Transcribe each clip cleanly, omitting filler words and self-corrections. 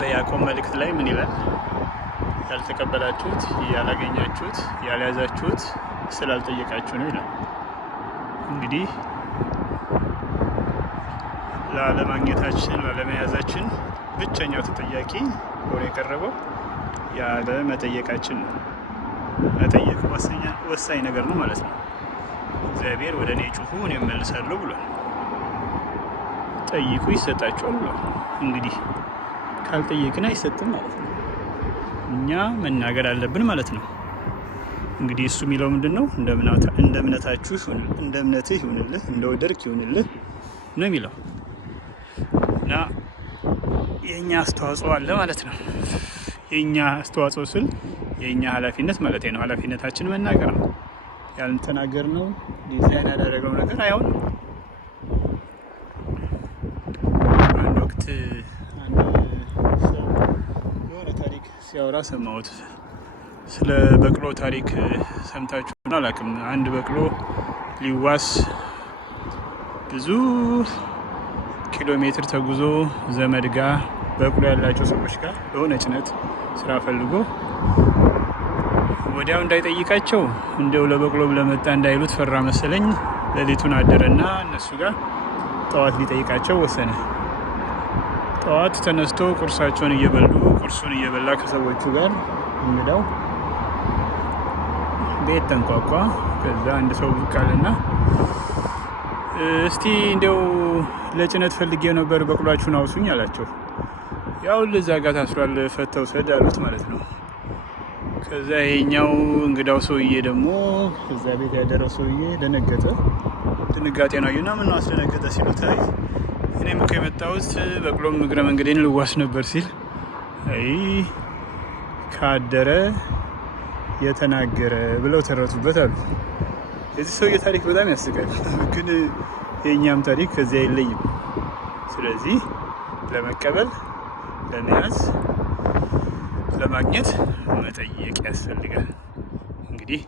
በያዕቆብ መልእክት ላይ ምን ይላል? ያልተቀበላችሁት፣ ያላገኛችሁት፣ ያልያዛችሁት ስላልጠየቃችሁ ነው ይላል። እንግዲህ ላለማግኘታችን ላለመያዛችን ብቸኛው ተጠያቂ ሆኖ የቀረበው ያለ መጠየቃችን ነው። መጠየቅ ወሳኝ ነገር ነው ማለት ነው። እግዚአብሔር ወደ እኔ ጩኹ እኔም እመልሳለሁ ብሏል። ጠይቁ ይሰጣችኋል ብሏል። እንግዲህ ካልጠየቅን አይሰጥም ማለት ነው። እኛ መናገር አለብን ማለት ነው። እንግዲህ እሱ የሚለው ምንድን ነው? እንደ እምነታችሁ ይሁንልህ፣ እንደ እምነትህ ይሁንልህ፣ እንደ ወደድክ ይሁንልህ ነው የሚለው እና የእኛ አስተዋጽኦ አለ ማለት ነው። የእኛ አስተዋጽኦ ስል የእኛ ኃላፊነት ማለት ነው። ኃላፊነታችን መናገር ነው። ያልተናገርነው ዲዛይን ያደረገው ነገር አይሆንም። አንድ ወቅት አንድ ሰው የሆነ ታሪክ ሲያወራ ሰማሁት። ስለ በቅሎ ታሪክ ሰምታችሁ አላውቅም። አንድ በቅሎ ሊዋስ ብዙ ኪሎ ሜትር ተጉዞ ዘመድ ጋር በቅሎ ያላቸው ሰዎች ጋር በሆነ ጭነት ስራ ፈልጎ ወዲያው እንዳይጠይቃቸው እንደው ለበቅሎ ለመጣ እንዳይሉት ፈራ መሰለኝ። ሌሊቱን አደረና እነሱ ጋር ጠዋት ሊጠይቃቸው ወሰነ። ጠዋት ተነስቶ ቁርሳቸውን እየበሉ ቁርሱን እየበላ ከሰዎቹ ጋር እንግዳው ቤት ተንኳኳ። ከዛ አንድ ሰው ብቅ አለና እስቲ እንደው ለጭነት ፈልጌው ነበር በቅሏችሁን አውሱኝ አላቸው። ያው ለዛ ጋር ታስሯል ፈተው ሰድ አሉት ማለት ነው። ከዛ ይሄኛው እንግዳው ሰውዬ ደግሞ ከዛ ቤት ያደረው ሰውዬ ደነገጠ። ድንጋጤ ነው አዩና ምን አስደነገጠ ሲሉት አይ እኔም እኮ የመጣሁት በቅሎም እግረ መንገዴን ልዋስ ነበር ሲል አይ ካደረ የተናገረ ብለው ተረቱበት አሉ። የዚህ ሰውዬ ታሪክ በጣም ያስቃል፣ ግን የእኛም ታሪክ ከዚያ አይለይም። ስለዚህ ለመቀበል፣ ለመያዝ፣ ለማግኘት መጠየቅ ያስፈልጋል። እንግዲህ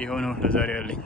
የሆነው ለዛሬ ያለኝ